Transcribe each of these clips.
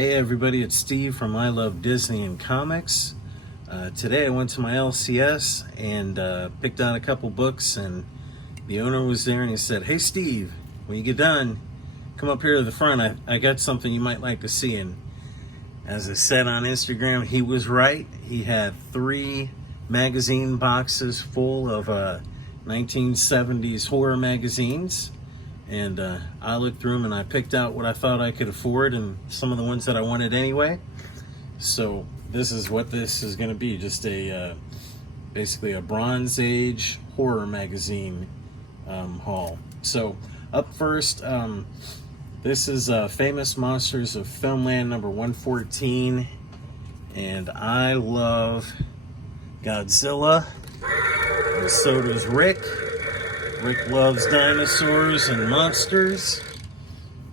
Hey everybody, it's Steve from I Love Disney and Comics. Today I went to my LCS and picked out a couple books, and the owner was there and he said, "Hey Steve, when you get done, come up here to the front. I got something you might like to see." And as I said on Instagram, he was right. He had 3 magazine boxes full of 1970s horror magazines. And I looked through them and I picked out what I thought I could afford and some of the ones that I wanted anyway. So this is what this is going to be, just a basically a Bronze Age horror magazine haul. So up first, this is Famous Monsters of Filmland number 114. And I love Godzilla, and so does Rick. Rick loves dinosaurs and monsters,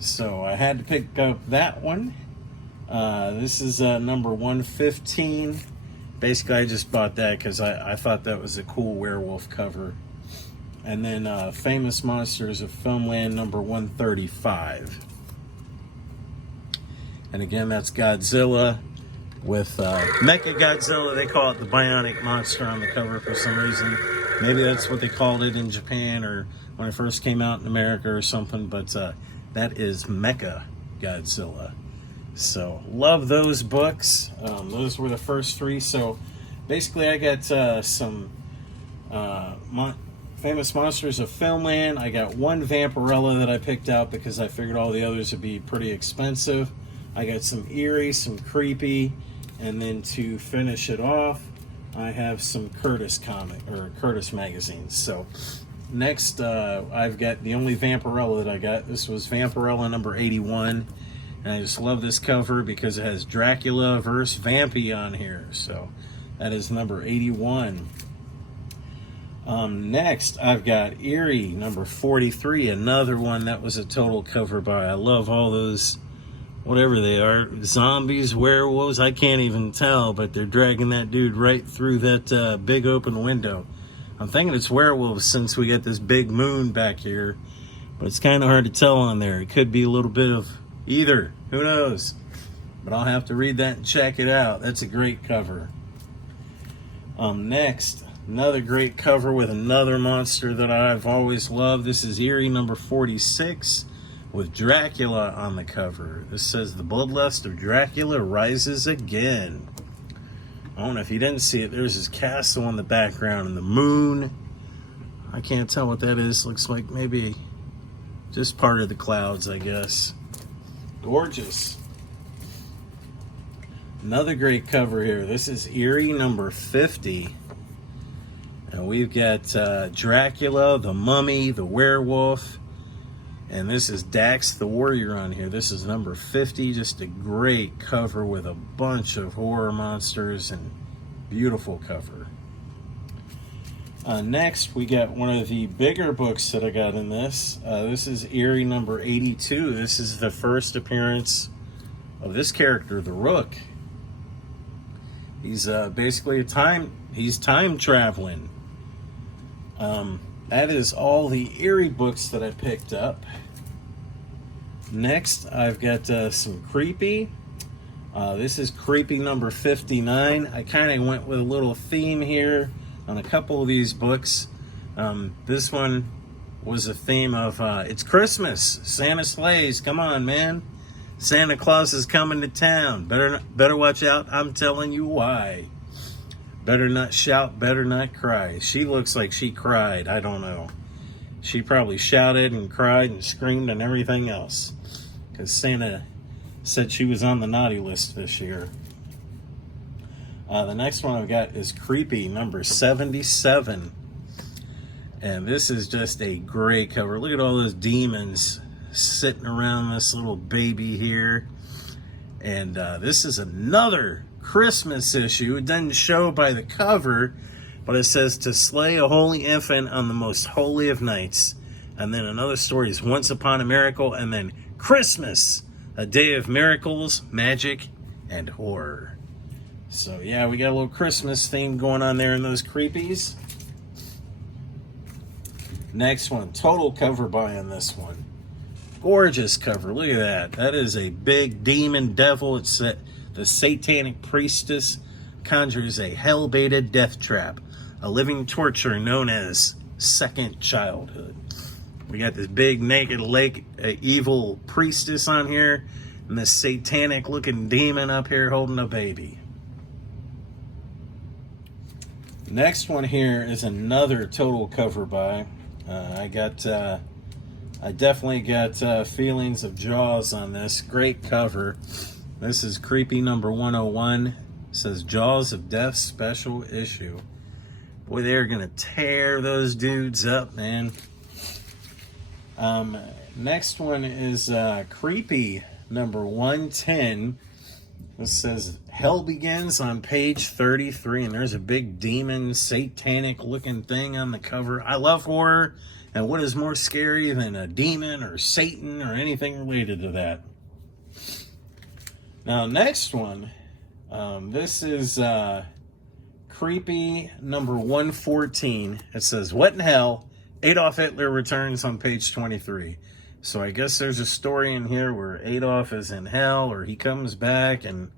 so I had to pick up that one. This is number 115. Basically, I just bought that because I thought that was a cool werewolf cover. And then Famous Monsters of Filmland number 135. And again, that's Godzilla with Mecha Godzilla. They call it the Bionic Monster on the cover for some reason. Maybe that's what they called it in Japan or when it first came out in America or something, but that is Mecha Godzilla. So, love those books. Those were the first 3. So, basically, I got some Famous Monsters of Filmland. I got 1 Vampirella that I picked out because I figured all the others would be pretty expensive. I got some Eerie, some Creepy, and then to finish it off, I have some Curtis Curtis magazines. So next, I've got the only Vampirella that I got. This was Vampirella number 81, and I just love this cover because it has Dracula versus Vampy on here. So that is number 81. Next, I've got Eerie number 43, another one that was a total cover buy. I love all those, whatever they are, zombies, werewolves, I can't even tell, but they're dragging that dude right through that big open window. I'm thinking it's werewolves since we got this big moon back here, but it's kind of hard to tell on there. It could be a little bit of either, who knows? But I'll have to read that and check it out. That's a great cover. Next, another great cover with another monster that I've always loved. This is Eerie number 46. With Dracula on the cover. This says the bloodlust of Dracula rises again. I don't know if you didn't see it. There's his castle in the background and the moon. I can't tell what that is. Looks like maybe just part of the clouds, I guess. Gorgeous. Another great cover here. This is Eerie number 50. And we've got Dracula, the mummy, the werewolf. And this is Dax the Warrior on here. This is number 50. Just a great cover with a bunch of horror monsters and beautiful cover. Next, we got one of the bigger books that I got in this. This is Eerie number 82. This is the first appearance of this character, the Rook. He's basically he's time traveling. That is all the Eerie books that I picked up. Next, I've got some Creepy. This is Creepy number 59. I kind of went with a little theme here on a couple of these books. This one was a theme of, it's Christmas, Santa sleighs, come on, man. Santa Claus is coming to town. Better watch out, I'm telling you why. Better not shout, better not cry. She looks like she cried. I don't know. She probably shouted and cried and screamed and everything else. Because Santa said she was on the naughty list this year. The next one I've got is Creepy, number 77. And this is just a great cover. Look at all those demons sitting around this little baby here. And this is another Christmas issue. It doesn't show by the cover, but it says to slay a holy infant on the most holy of nights. And then another story is Once Upon a Miracle, and then Christmas, a day of miracles, magic, and horror. So yeah, we got a little Christmas theme going on there in those Creepies. Next one, total cover buy on this one. Gorgeous cover. Look at that. That is a big demon devil. It's the satanic priestess conjures a hell-baited death trap, a living torture known as second childhood. We got this big naked evil priestess on here, and this satanic looking demon up here holding a baby. Next one here is another total cover buy. I definitely got feelings of Jaws on this. Great cover. This is Creepy number 101. It says Jaws of Death special issue. Boy, they're gonna tear those dudes up, man. Next one is Creepy number 110. This says Hell Begins on page 33, and there's a big demon, satanic looking thing on the cover. I love horror, and what is more scary than a demon or Satan or anything related to that? Now, next one, this is Creepy number 114. It says, What in Hell? Adolf Hitler returns on page 23. So I guess there's a story in here where Adolf is in hell, or he comes back, and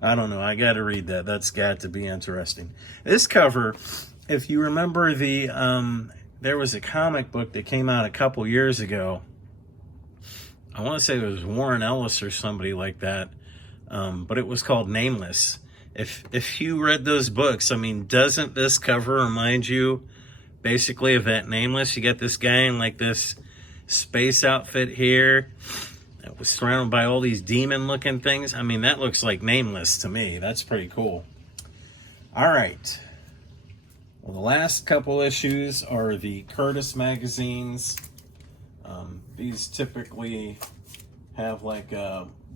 I don't know. I got to read that. That's got to be interesting. This cover, if you remember there was a comic book that came out a couple years ago. I want to say it was Warren Ellis or somebody like that, but it was called Nameless. If you read those books, I mean, doesn't this cover remind you basically of that Nameless? You got this guy in like this space outfit here that was surrounded by all these demon looking things. I mean, that looks like Nameless to me. That's pretty cool. All right. Well, the last couple issues are the Curtis magazines. These typically have like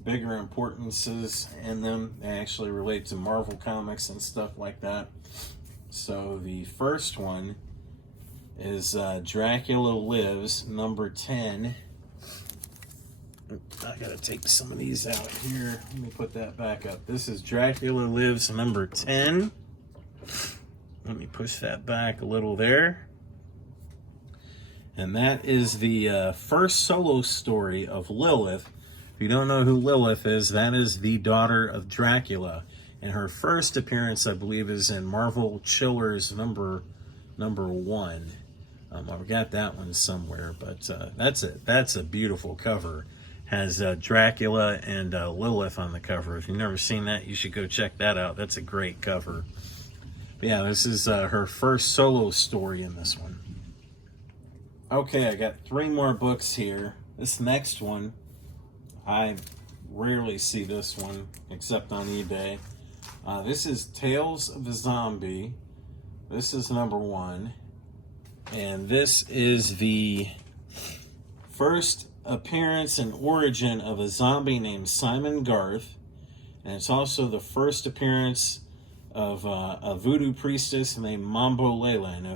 bigger importances in them. They actually relate to Marvel Comics and stuff like that. So the first one is Dracula Lives, number 10. I gotta take some of these out here. Let me put that back up. This is Dracula Lives, number 10. Let me push that back a little there. And that is the first solo story of Lilith. If you don't know who Lilith is, that is the daughter of Dracula. And her first appearance, I believe, is in Marvel Chillers number 1. I've got that one somewhere, but that's it. That's a beautiful cover. Has Dracula and Lilith on the cover. If you've never seen that, you should go check that out. That's a great cover. But yeah, this is her first solo story in this one. Okay, I got 3 more books here. This next one, I rarely see this one except on eBay. This is Tales of a Zombie. This is number 1. And this is the first appearance and origin of a zombie named Simon Garth. And it's also the first appearance of a voodoo priestess named Mambo Layla. And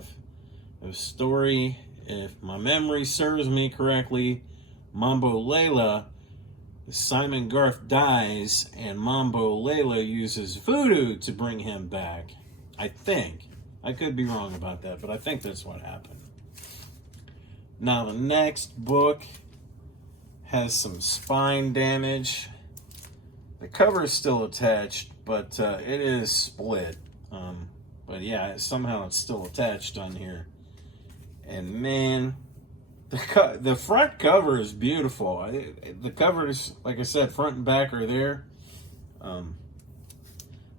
if my memory serves me correctly, Mambo Layla, Simon Garth dies, and Mambo Layla uses voodoo to bring him back. I think. I could be wrong about that, but I think that's what happened. Now, the next book has some spine damage. The cover is still attached, but it is split. But yeah, somehow it's still attached on here. And man, the front cover is beautiful. The cover is, like I said, front and back are there.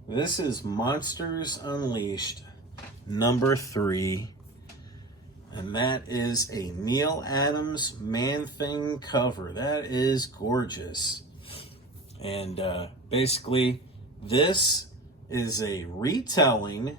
This is Monsters Unleashed, number 3. And that is a Neal Adams Man-Thing cover. That is gorgeous. And basically, this is a retelling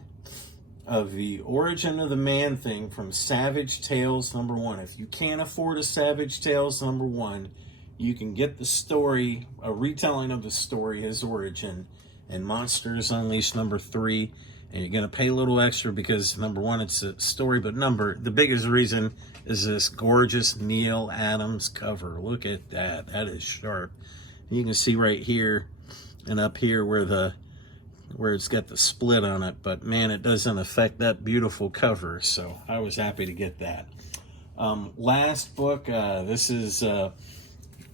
of the origin of the Man-Thing from Savage Tales number 1. If you can't afford a Savage Tales number 1, you can get the story, a retelling of the story, his origin, in Monsters Unleashed number 3. And you're going to pay a little extra because, number 1, it's a story, but the biggest reason is this gorgeous Neal Adams cover. Look at that. That is sharp. And you can see right here and up here where it's got the split on it, but man, it doesn't affect that beautiful cover, so I was happy to get that. Last book, this is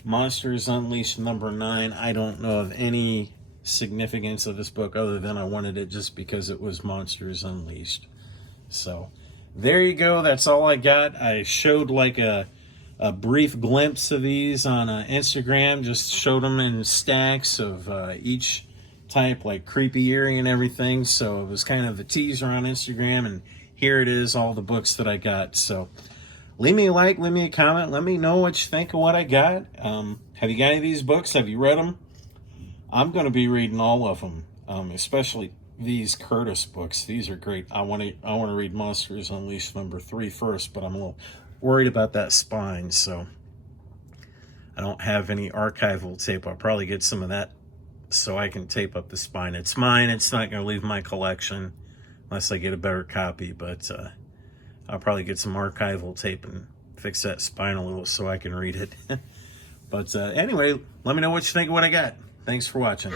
Monsters Unleashed #9. I don't know of any significance of this book other than I wanted it just because it was Monsters Unleashed. So there you go. That's all I got. I showed like a brief glimpse of these on Instagram. Just showed them in stacks of each type, like Creepy Eerie and everything. So it was kind of a teaser on Instagram, and here it is, all the books that I got. So leave me a like, leave me a comment, let me know what you think of what I got. Have you got any of these books? Have you read them? I'm going to be reading all of them, especially these Curtis books. These are great. I want to read Monsters Unleashed #3 first, but I'm a little worried about that spine, so I don't have any archival tape. I'll probably get some of that so I can tape up the spine. It's mine. It's not going to leave my collection unless I get a better copy, but I'll probably get some archival tape and fix that spine a little so I can read it. But anyway, let me know what you think of what I got. Thanks for watching.